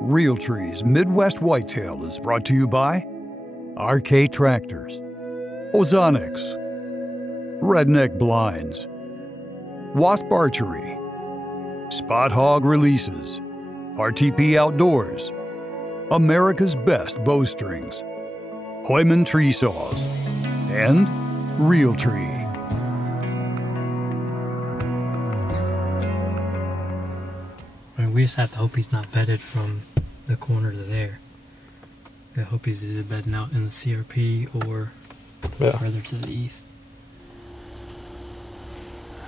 Realtree's Midwest Whitetail is brought to you by RK Tractors, Ozonics, Redneck Blinds, Wasp Archery, Spot Hog Releases, RTP Outdoors, America's Best Bowstrings, Hoyman Tree Saws, and Realtree. We just have to hope he's not bedded from the corner to there. I hope he's either bedding out in the CRP or further to the east.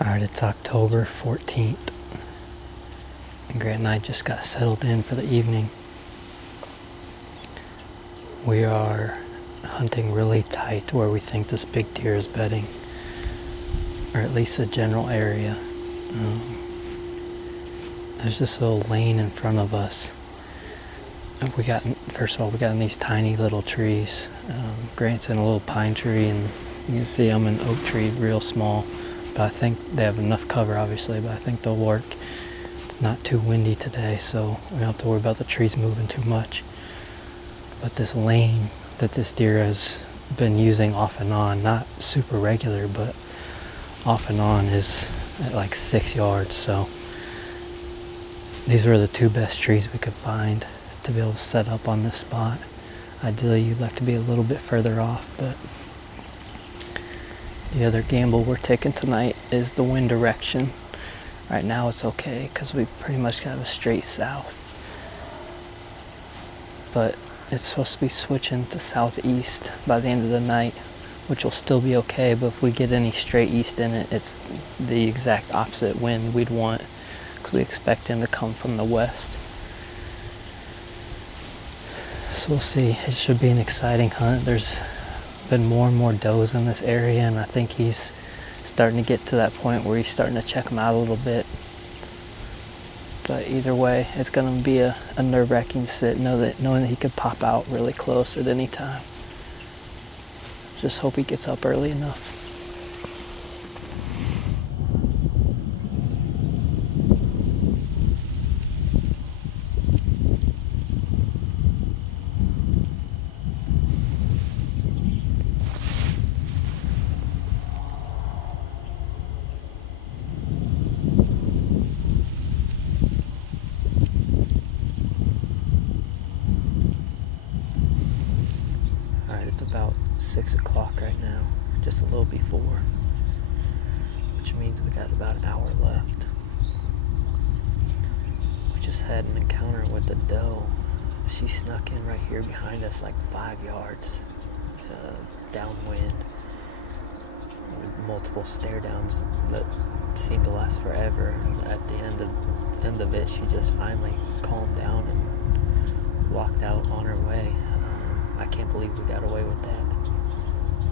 Alright, it's October 14th. And Grant and I just got settled in for the evening. We are hunting really tight where we think this big deer is bedding, or at least a general area. There's this little lane in front of us. First of all, we got in these tiny little trees. Grant's in a little pine tree, and you can see I'm in an oak tree, real small. But I think they have enough cover, obviously, but I think they'll work. It's not too windy today, so we don't have to worry about the trees moving too much. But this lane that this deer has been using off and on, not super regular, but off and on, is at like 6 yards, so these were the two best trees we could find to be able to set up on this spot. Ideally, you'd like to be a little bit further off, but the other gamble we're taking tonight is the wind direction. Right now it's okay because we pretty much got a straight south, but it's supposed to be switching to southeast by the end of the night, which will still be okay, but if we get any straight east in it, it's the exact opposite wind we'd want, because we expect him to come from the west. So we'll see. It should be an exciting hunt. There's been more and more does in this area, and I think he's starting to get to that point where he's starting to check them out a little bit. But either way, it's going to be a nerve-wracking sit, knowing that he could pop out really close at any time. Just hope he gets up early enough. It's about 6 o'clock right now, just a little before, which means we got about an hour left. We just had an encounter with a doe. She snuck in right here behind us like 5 yards, downwind, with multiple stare downs that seemed to last forever. At the end of it, she just finally calmed down and walked out on her way. I can't believe we got away with that.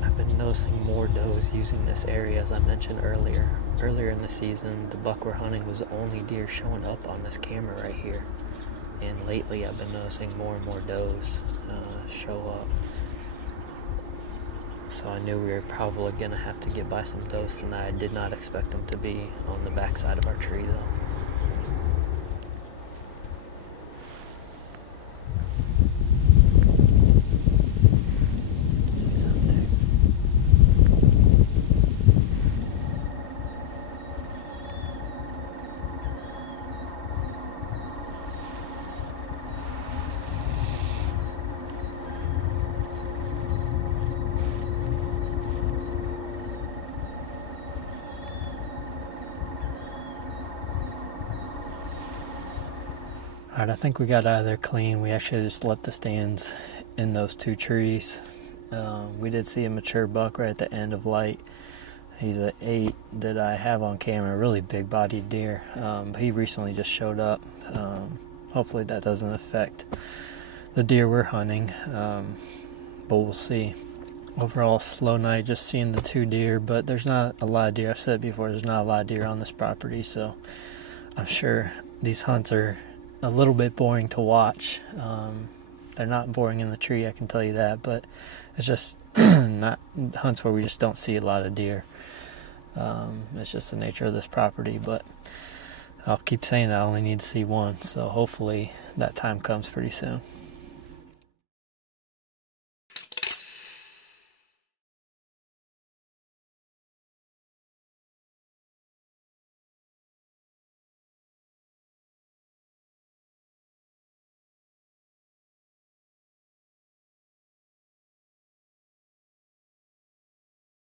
I've been noticing more does using this area, as I mentioned earlier. Earlier in the season, the buck we're hunting was the only deer showing up on this camera right here. And lately I've been noticing more and more does show up. So I knew we were probably going to have to get by some does tonight. I did not expect them to be on the backside of our tree though. Alright, I think we got out of there clean. We actually just left the stands in those two trees. We did see a mature buck right at the end of light. He's an 8 that I have on camera, a really big bodied deer. But he recently just showed up. Hopefully that doesn't affect the deer we're hunting, but we'll see. Overall, slow night, just seeing the 2 deer, but there's not a lot of deer. I've said before, there's not a lot of deer on this property, so I'm sure these hunts are a little bit boring to watch. They're not boring in the tree, I can tell you that, but it's just not hunts where we just don't see a lot of deer. It's just the nature of this property, but I'll keep saying I only need to see one, so hopefully that time comes pretty soon.